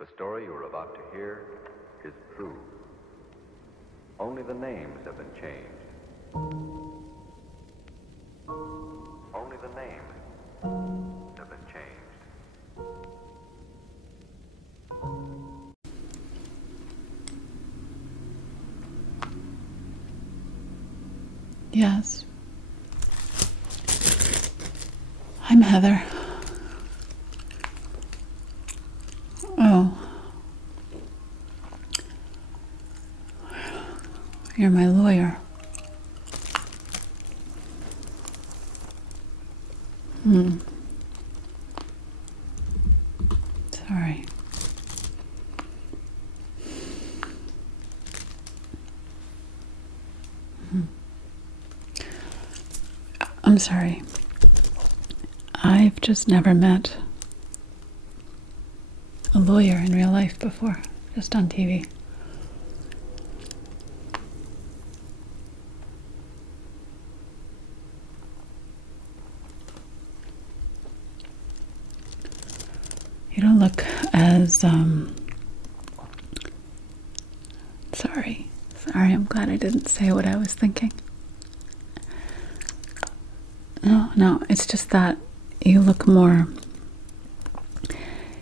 The story you are about to hear is true. Only the names have been changed. Only the names have been changed. Yes. I'm Heather. Oh. You're my lawyer. Sorry. I'm sorry. I've just never met a lawyer in real life before, just on TV. You don't look as, sorry, I'm glad I didn't say what I was thinking. No, it's just that you look more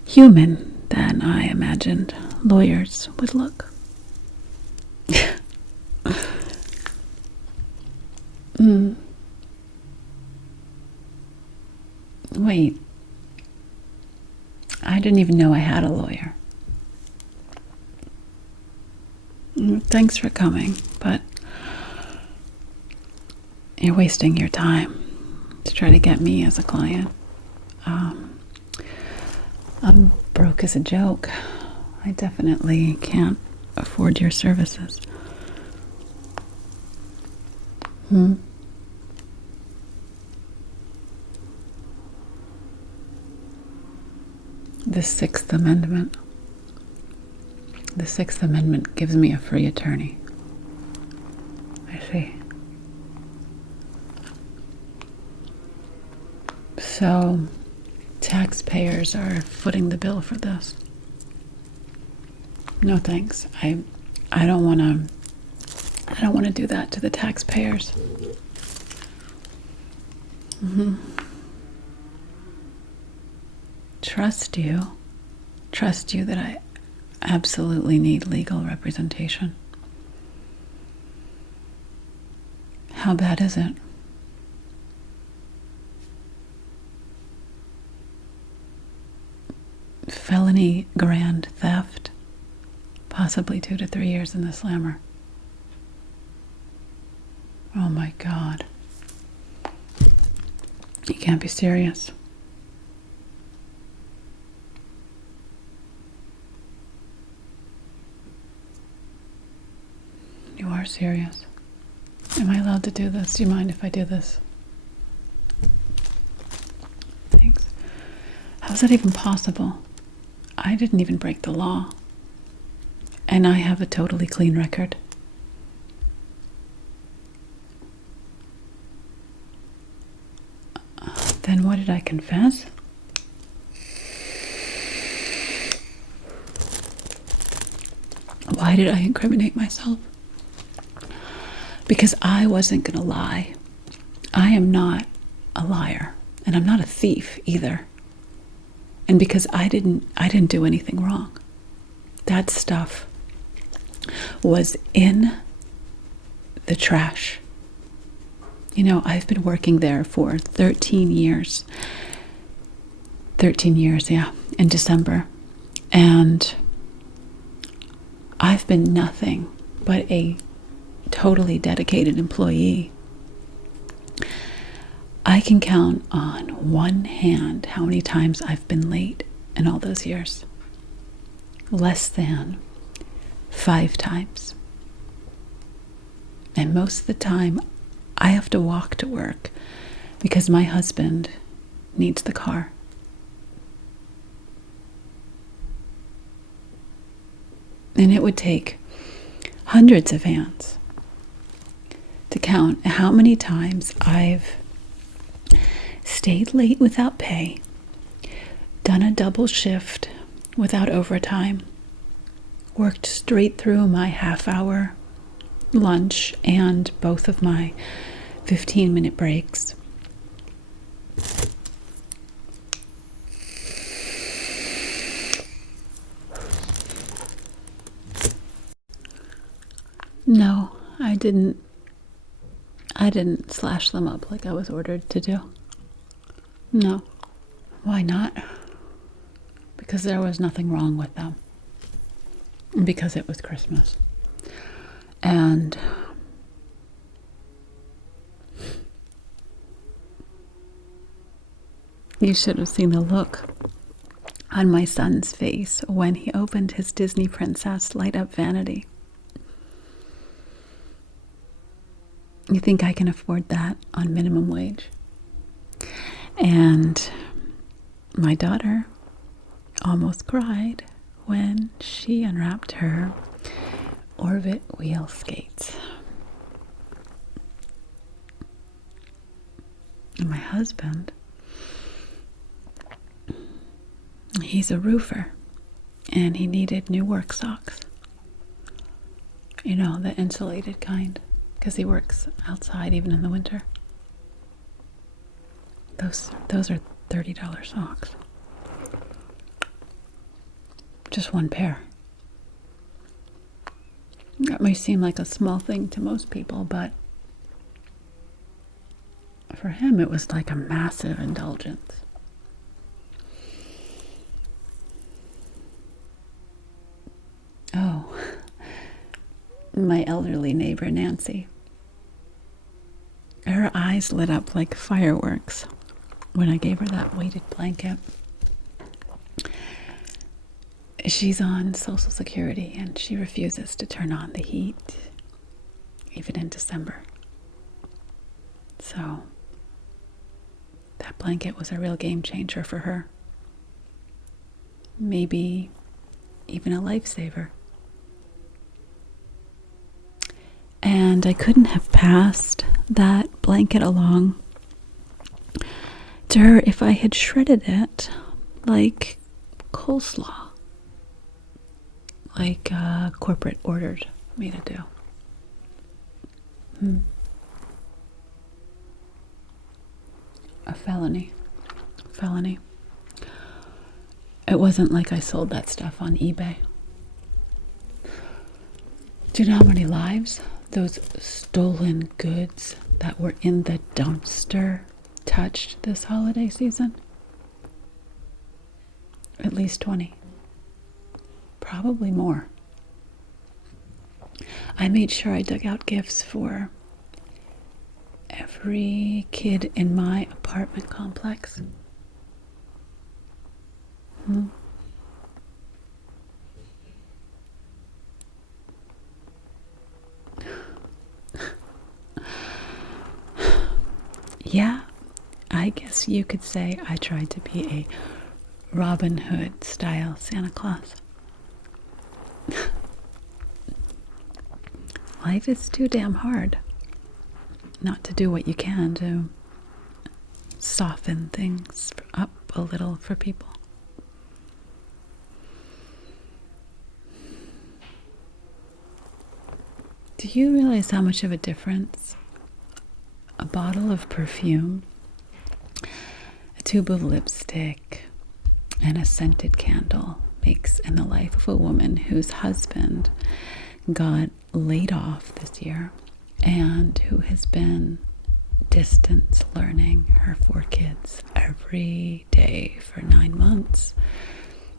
human than I imagined lawyers would look. Wait. I didn't even know I had a lawyer. Thanks for coming, but you're wasting your time to try to get me as a client. I'm broke as a joke. I definitely can't afford your services. The Sixth Amendment. The Sixth Amendment gives me a free attorney. I see. So, taxpayers are footing the bill for this. No thanks. I don't want to do that to the taxpayers. Trust you that I absolutely need legal representation. How bad is it? Felony grand theft, possibly 2 to 3 years in the slammer. Oh my God. You can't be serious. You are serious. Am I allowed to do this? Do you mind if I do this? Thanks. How is that even possible? I didn't even break the law. And I have a totally clean record. Then what did I confess? Why did I incriminate myself? Because I wasn't going to lie. I am not a liar, and I'm not a thief either. And because I didn't do anything wrong. That stuff was in the trash. You know, I've been working there for 13 years. 13 years, yeah, in December. And I've been nothing but a totally dedicated employee. I can count on one hand how many times I've been late in all those years. Less than 5 times. And most of the time, I have to walk to work because my husband needs the car. And it would take hundreds of hands to count how many times I've stayed late without pay, done a double shift without overtime. Worked straight through my half-hour lunch and both of my 15-minute breaks. No, I didn't slash them up like I was ordered to do. No. Why not? Because there was nothing wrong with them. Because it was Christmas. And you should have seen the look on my son's face when he opened his Disney Princess light-up vanity. You think I can afford that on minimum wage? And my daughter almost cried when she unwrapped her Orbit wheel skates. And my husband, he's a roofer, and he needed new work socks. You know, the insulated kind, because he works outside even in the winter. Those are $30 socks. Just one pair. That may seem like a small thing to most people, but for him it was like a massive indulgence. Oh, my elderly neighbor Nancy. Her eyes lit up like fireworks when I gave her that weighted blanket. She's on Social Security and she refuses to turn on the heat, even in December. So that blanket was a real game changer for her. Maybe even a lifesaver. And I couldn't have passed that blanket along to her if I had shredded it like coleslaw. Like corporate ordered me to do. A felony. It wasn't like I sold that stuff on eBay. Do you know how many lives those stolen goods that were in the dumpster touched this holiday season? At least 20. Probably more. I made sure I dug out gifts for every kid in my apartment complex. Yeah, I guess you could say I tried to be a Robin Hood style Santa Claus. Life is too damn hard not to do what you can to soften things up a little for people. Do you realize how much of a difference a bottle of perfume, a tube of lipstick, and a scented candle makes in the life of a woman whose husband got laid off this year and who has been distance learning her 4 kids every day for 9 months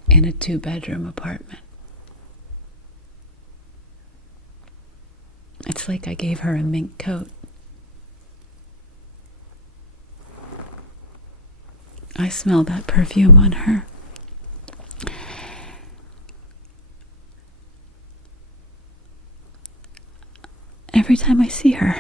in a 2-bedroom apartment? It's like I gave her a mink coat. I smell that perfume on her. Every time I see her.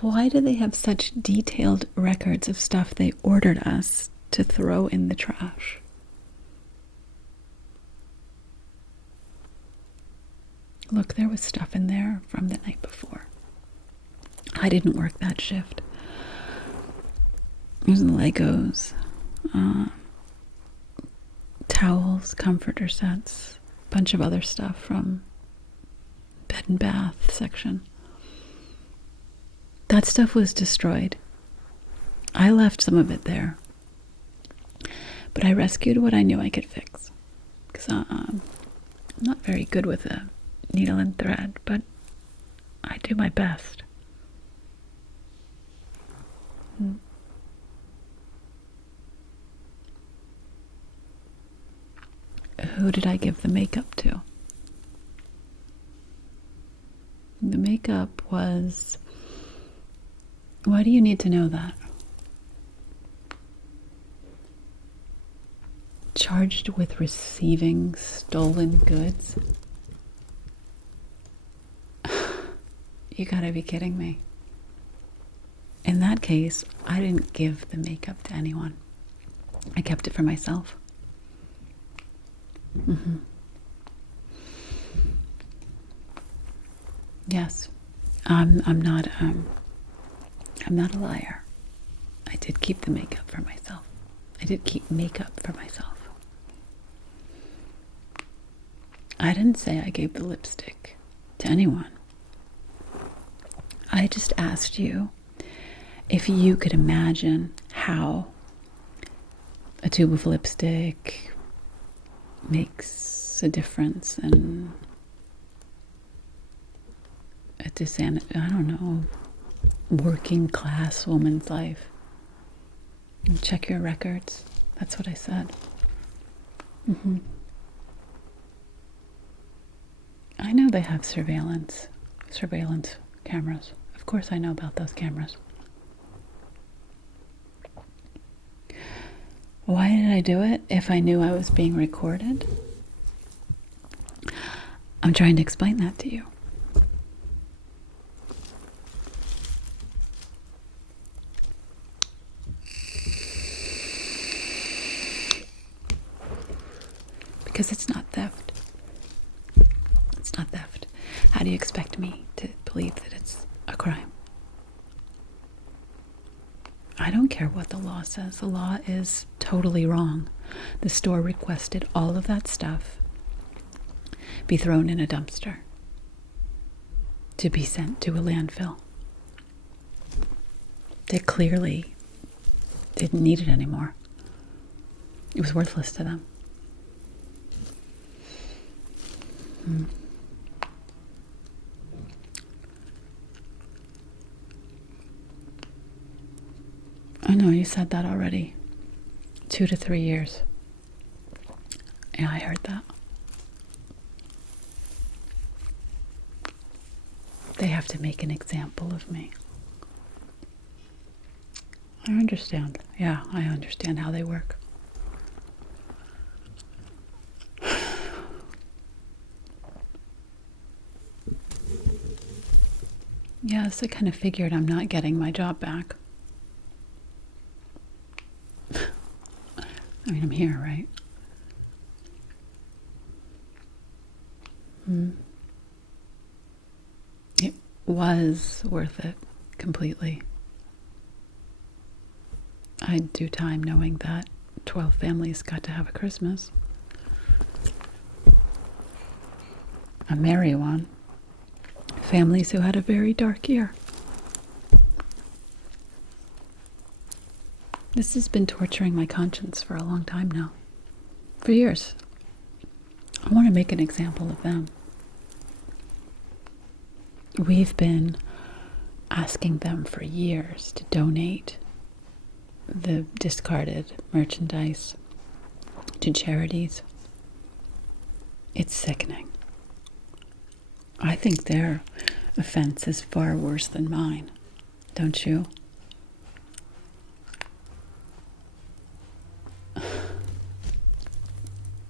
Why do they have such detailed records of stuff they ordered us to throw in the trash? Look, there was stuff in there from the night before. I didn't work that shift. There's Legos, towels, comforter sets, a bunch of other stuff from bed and bath section. That stuff was destroyed. I left some of it there. But I rescued what I knew I could fix. Because I'm not very good with a needle and thread, but I do my best. Who did I give the makeup to? The makeup was... Why do you need to know that? Charged with receiving stolen goods? You gotta be kidding me. In that case, I didn't give the makeup to anyone. I kept it for myself. Yes, I'm not a liar. I did keep the makeup for myself. I did keep makeup for myself. I didn't say I gave the lipstick to anyone. I just asked you if you could imagine how a tube of lipstick makes a difference in I don't know, working class woman's life. And check your records. That's what I said. I know they have surveillance cameras. Of course I know about those cameras. Why did I do it if I knew I was being recorded? I'm trying to explain that to you. Because it's not theft. It's not theft. How do you expect me to believe that it's a crime? I don't care what the law says. The law is totally wrong. The store requested all of that stuff be thrown in a dumpster to be sent to a landfill. They clearly didn't need it anymore. It was worthless to them. I know you said that already. 2 to 3 years. Yeah, I heard that. They have to make an example of me. I understand. Yeah, I understand how they work. Yes, I kind of figured I'm not getting my job back. I mean, I'm here, right? It was worth it completely. I'd do time knowing that 12 families got to have a Christmas. A merry one. Families who had a very dark year. This has been torturing my conscience for a long time now. For years. I want to make an example of them. We've been asking them for years to donate the discarded merchandise to charities. It's sickening. I think their offense is far worse than mine, don't you?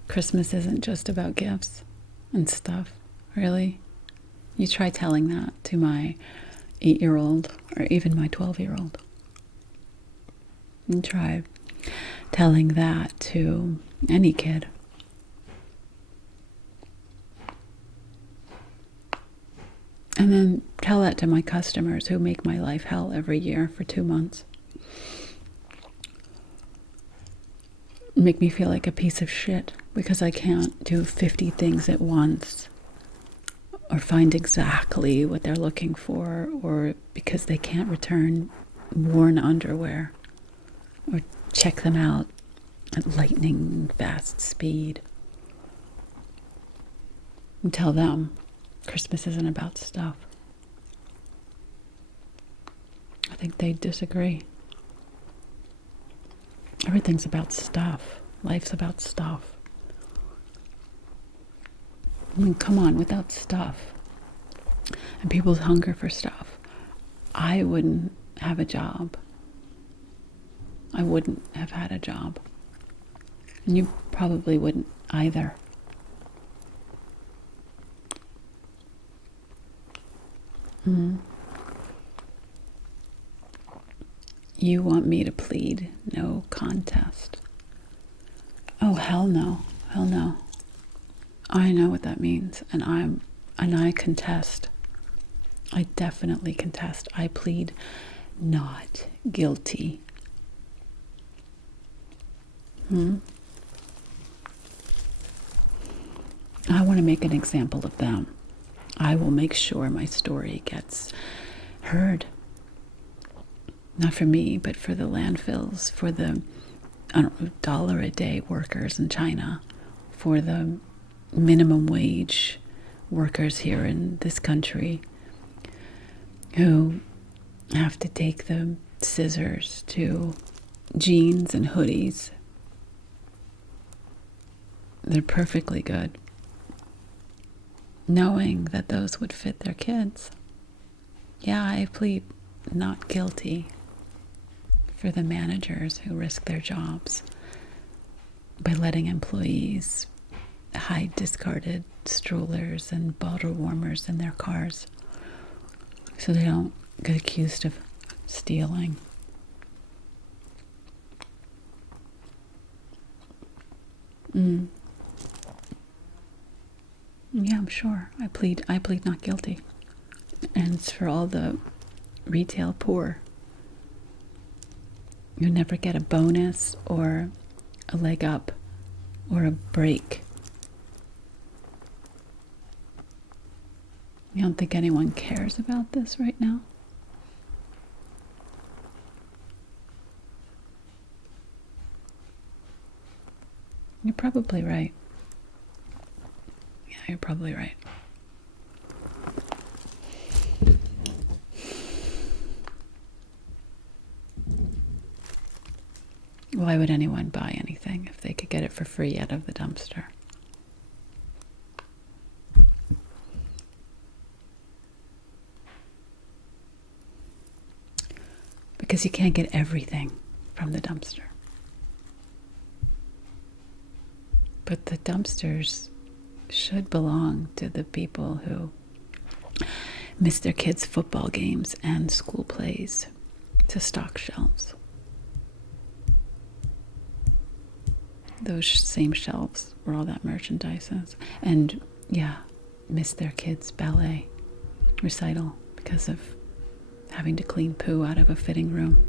Christmas isn't just about gifts and stuff, really. You try telling that to my 8-year-old or even my 12-year-old. And try telling that to any kid. And then tell that to my customers who make my life hell every year for 2 months. Make me feel like a piece of shit because I can't do 50 things at once, or find exactly what they're looking for, or because they can't return worn underwear, or check them out at lightning fast speed. And tell them Christmas isn't about stuff. I think they disagree. Everything's about stuff. Life's about stuff. I mean, come on, without stuff and people's hunger for stuff, I wouldn't have a job. I wouldn't have had a job. And you probably wouldn't either. You want me to plead no contest? Oh, hell no. Hell no. I know what that means, and I contest. I definitely contest. I plead not guilty. I want to make an example of them. I will make sure my story gets heard. Not for me, but for the landfills, for the dollar a day workers in China, for the minimum wage workers here in this country who have to take the scissors to jeans and hoodies. They're perfectly good, knowing that those would fit their kids. Yeah, I plead not guilty for the managers who risk their jobs by letting employees hide discarded strollers and bottle warmers in their cars so they don't get accused of stealing. Yeah, I'm sure. I plead not guilty. And it's for all the retail poor. You never get a bonus or a leg up or a break. You don't think anyone cares about this right now? You're probably right. Yeah, you're probably right. Why would anyone buy anything if they could get it for free out of the dumpster? Because you can't get everything from the dumpster. But the dumpsters should belong to the people who miss their kids' football games and school plays to stock shelves. Those same shelves where all that merchandise is. And yeah, miss their kids' ballet recital because of having to clean poo out of a fitting room.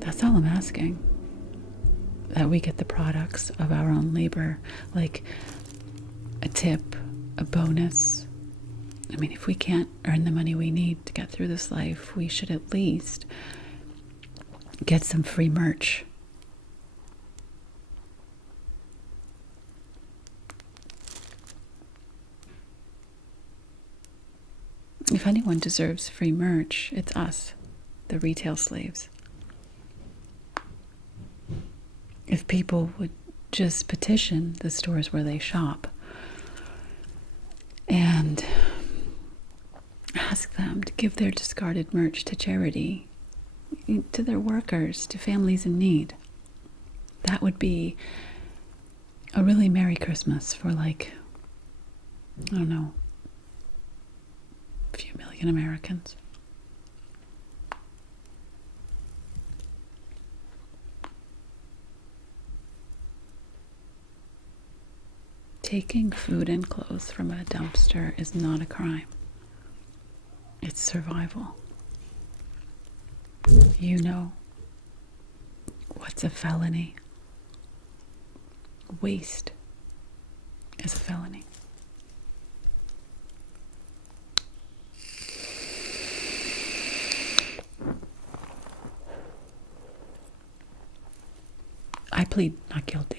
That's all I'm asking. That we get the products of our own labor, like a tip, a bonus. I mean, if we can't earn the money we need to get through this life, we should at least get some free merch. If anyone deserves free merch, it's us, the retail slaves. If people would just petition the stores where they shop and ask them to give their discarded merch to charity, to their workers, to families in need, that would be a really Merry Christmas for a few million Americans. Taking food and clothes from a dumpster is not a crime. It's survival. You know what's a felony? Waste is a felony. I plead not guilty.